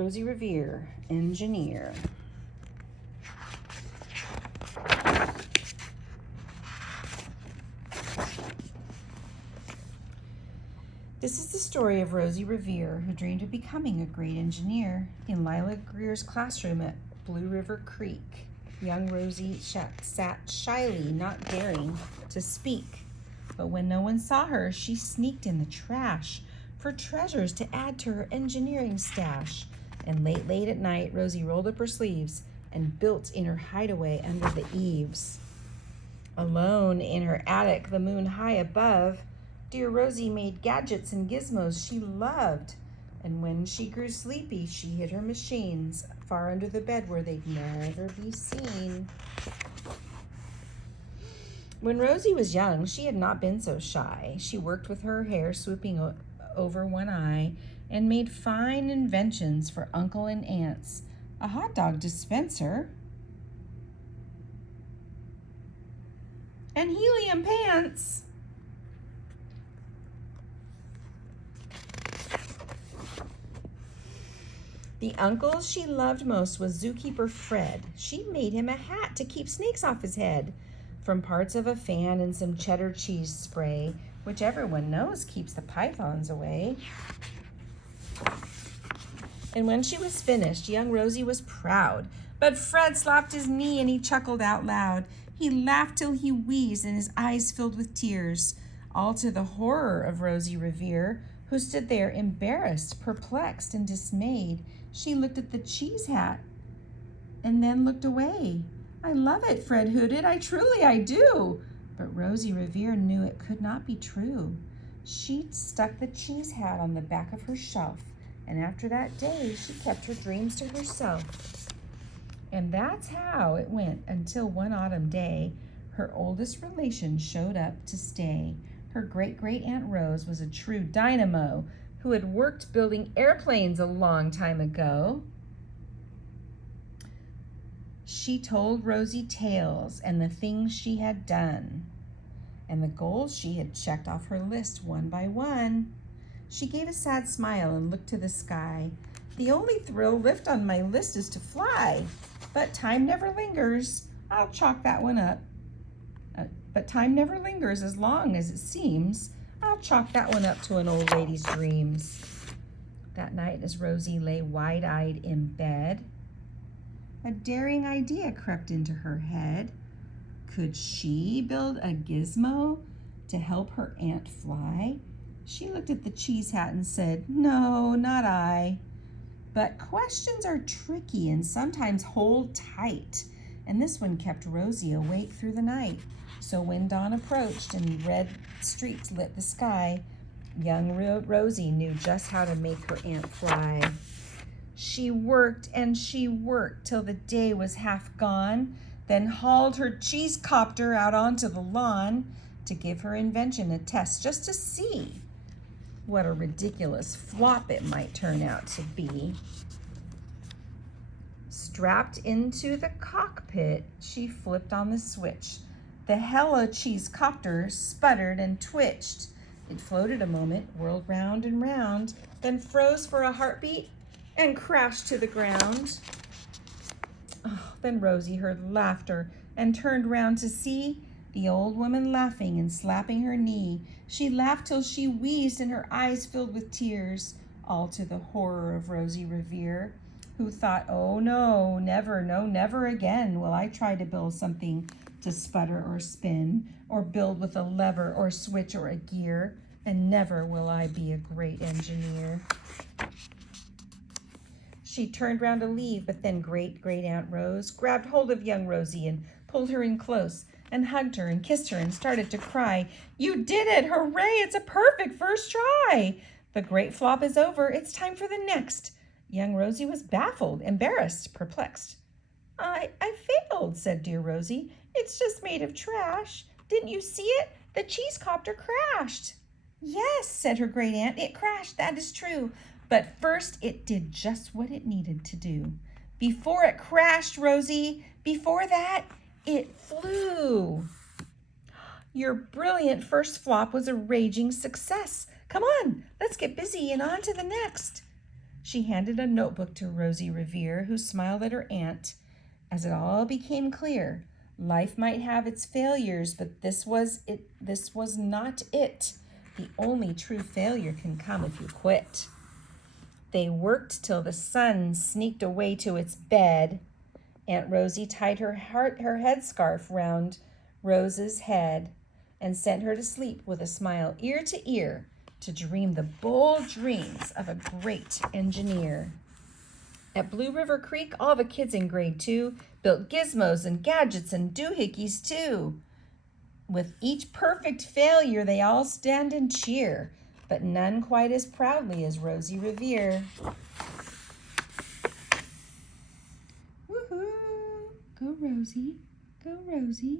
Rosie Revere, engineer. This is the story of Rosie Revere, who dreamed of becoming a great engineer. In Lila Greer's classroom at Blue River Creek, young Rosie sat shyly, not daring to speak. But when no one saw her, she sneaked in the trash for treasures to add to her engineering stash. And late at night, Rosie rolled up her sleeves and built in her hideaway under the eaves. Alone in her attic, the moon high above, dear Rosie made gadgets and gizmos she loved. And when she grew sleepy, she hid her machines far under the bed where they'd never be seen. When Rosie was young, she had not been so shy. She worked with her hair swooping over one eye and made fine inventions for uncle and aunts. A hot dog dispenser and helium pants. The uncle she loved most was zookeeper Fred. She made him a hat to keep snakes off his head from parts of a fan and some cheddar cheese spray, which everyone knows keeps the pythons away. And when she was finished, young Rosie was proud. But Fred slapped his knee and he chuckled out loud. He laughed till he wheezed and his eyes filled with tears, all to the horror of Rosie Revere, who stood there embarrassed, perplexed, and dismayed. She looked at the cheese hat and then looked away. "I love it," Fred hooted. I do." But Rosie Revere knew it could not be true. She'd stuck the cheese hat on the back of her shelf, and after that day, she kept her dreams to herself. And that's how it went until one autumn day, her oldest relation showed up to stay. Her great-great-aunt Rose was a true dynamo who had worked building airplanes a long time ago. She told Rosie tales and the things she had done and the goals she had checked off her list one by one. She gave a sad smile and looked to the sky. "The only thrill lift on my list is to fly, but time never lingers. I'll chalk that one up. But time never lingers as long as it seems. I'll chalk that one up to an old lady's dreams." That night, as Rosie lay wide-eyed in bed, a daring idea crept into her head. Could she build a gizmo to help her aunt fly? She looked at the cheese hat and said, "No, not I." But questions are tricky and sometimes hold tight, and this one kept Rosie awake through the night. So when dawn approached and red streaks lit the sky, young Rosie knew just how to make her aunt fly. She worked and she worked till the day was half gone, then hauled her cheese copter out onto the lawn to give her invention a test just to see what a ridiculous flop it might turn out to be. Strapped into the cockpit, she flipped on the switch. The Hello Cheese copter sputtered and twitched. It floated a moment, whirled round and round, then froze for a heartbeat and crashed to the ground. Oh, then Rosie heard laughter and turned round to see the old woman laughing and slapping her knee. She laughed till she wheezed and her eyes filled with tears, all to the horror of Rosie Revere, who thought, "Oh no, never again will I try to build something to sputter or spin, or build with a lever or switch or a gear, and never will I be a great engineer." She turned round to leave, but then great-great-aunt Rose grabbed hold of young Rosie and pulled her in close and hugged her and kissed her and started to cry. "You did it! Hooray! It's a perfect first try! The great flop is over. It's time for the next." Young Rosie was baffled, embarrassed, perplexed. I failed," said dear Rosie. "It's just made of trash. Didn't you see it? The cheese copter crashed." "Yes," said her great aunt, "it crashed, that is true. But first it did just what it needed to do. Before it crashed, Rosie, before that, it flew. Your brilliant first flop was a raging success. Come on, let's get busy and on to the next." She handed a notebook to Rosie Revere, who smiled at her aunt as it all became clear. Life might have its failures, but this was it. This was not it. The only true failure can come if you quit. They worked till the sun sneaked away to its bed. Aunt Rosie tied her headscarf round Rose's head and sent her to sleep with a smile ear to ear to dream the bold dreams of a great engineer. At Blue River Creek, all the kids in grade 2 built gizmos and gadgets and doohickeys too. With each perfect failure, they all stand and cheer, but none quite as proudly as Rosie Revere. Woohoo! Go Rosie, go Rosie.